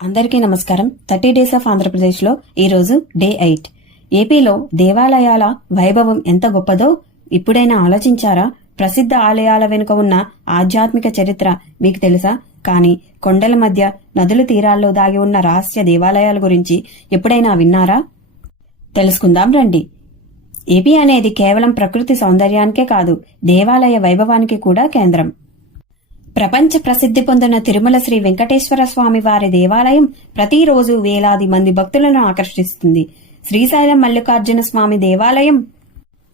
అందరికీ నమస్కారం. 30 days of ఆంధ్రప్రదేశ్లో ఈరోజు డే 8. ఏపీలో దేవాలయాల వైభవం ఎంత గొప్పదో ఇప్పుడైనా ఆలోచించారా? ప్రసిద్ధ ఆలయాల వెనుక ఉన్న ఆధ్యాత్మిక చరిత్ర మీకు తెలుసా? కానీ కొండల మధ్య నదుల తీరాల్లో దాగి ఉన్న రహస్య దేవాలయాల గురించి ఎప్పుడైనా విన్నారా? తెలుసుకుందాం రండి. ఏపీ అనేది కేవలం ప్రకృతి సౌందర్యానికే కాదు, దేవాలయ వైభవానికి కూడా కేంద్రం. ప్రపంచ ప్రసిద్ధి పొందిన తిరుమల శ్రీ వెంకటేశ్వర స్వామి వారి దేవాలయం ప్రతిరోజు వేలాది మంది భక్తులను ఆకర్షిస్తుంది. శ్రీశైలం మల్లికార్జున స్వామి దేవాలయం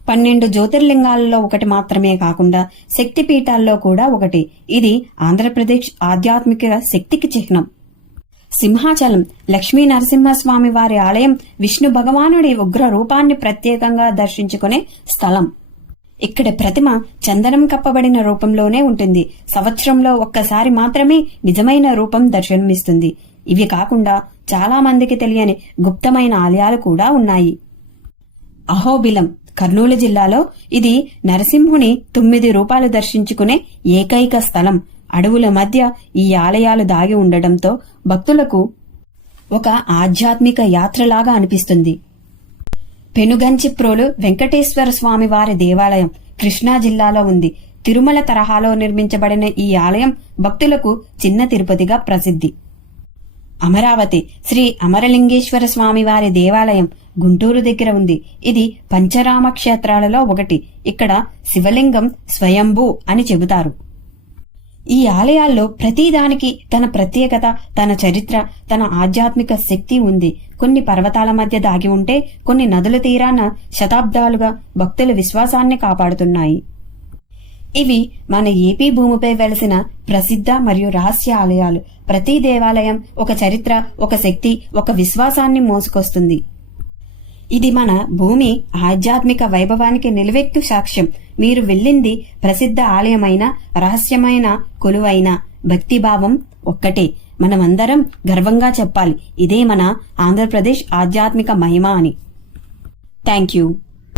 12 జ్యోతిర్లింగాలలో ఒకటి మాత్రమే కాకుండా శక్తిపీఠాల్లో కూడా ఒకటి. ఇది ఆంధ్రప్రదేశ్ ఆధ్యాత్మిక శక్తికి చిహ్నం. సింహాచలం లక్ష్మీ నరసింహస్వామి వారి ఆలయం విష్ణు భగవానుడి ఉగ్ర రూపాన్ని ప్రత్యేకంగా దర్శించుకునే స్థలం. ఇక్కడ ప్రతిమ చందనం కప్పబడిన రూపంలోనే ఉంటుంది. సంవత్సరంలో ఒక్కసారి మాత్రమే నిజమైన రూపం దర్శనమిస్తుంది. ఇవి కాకుండా చాలా మందికి తెలియని గుప్తమైన ఆలయాలు కూడా ఉన్నాయి. అహోబిలం కర్నూలు జిల్లాలో ఇది నరసింహుని 9 రూపాలు దర్శించుకునే ఏకైక స్థలం. అడవుల మధ్య ఈ ఆలయాలు దాగి ఉండడంతో భక్తులకు ఒక ఆధ్యాత్మిక యాత్రలాగా అనిపిస్తుంది. పెనుగంచిప్రోలు వెంకటేశ్వర స్వామి వారి దేవాలయం కృష్ణా జిల్లాలో ఉంది. తిరుమల తరహాలో నిర్మించబడిన ఈ ఆలయం భక్తులకు చిన్న తిరుపతిగా ప్రసిద్ధి. అమరావతి శ్రీ అమరలింగేశ్వర స్వామి వారి దేవాలయం గుంటూరు దగ్గర ఉంది. ఇది పంచరామ క్షేత్రాలలో ఒకటి. ఇక్కడ శివలింగం స్వయంభూ అని చెబుతారు. ఈ ఆలయాల్లో ప్రతిదానికి తన ప్రత్యేకత, తన చరిత్ర, తన ఆధ్యాత్మిక శక్తి ఉంది. కొన్ని పర్వతాల మధ్య దాగి ఉంటే, కొన్ని నదుల తీరాన శతాబ్దాలుగా భక్తుల విశ్వాసాన్ని కాపాడుతున్నాయి. ఇవి మన ఏపీ భూమిపై వెలసిన ప్రసిద్ధ మరియు రహస్య ఆలయాలు. ప్రతి దేవాలయం ఒక చరిత్ర, ఒక శక్తి, ఒక విశ్వాసాన్ని మోసుకొస్తుంది. ఇది మన భూమి ఆధ్యాత్మిక వైభవానికి నిలువెత్తు సాక్ష్యం. మీరు వెళ్ళింది ప్రసిద్ధ ఆలయమైన, రహస్యమైన కొలువైన, భక్తిభావం ఒక్కటే. మనమందరం గర్వంగా చెప్పాలి, ఇదే మన ఆంధ్రప్రదేశ్ ఆధ్యాత్మిక మహిమ అని. Thank you.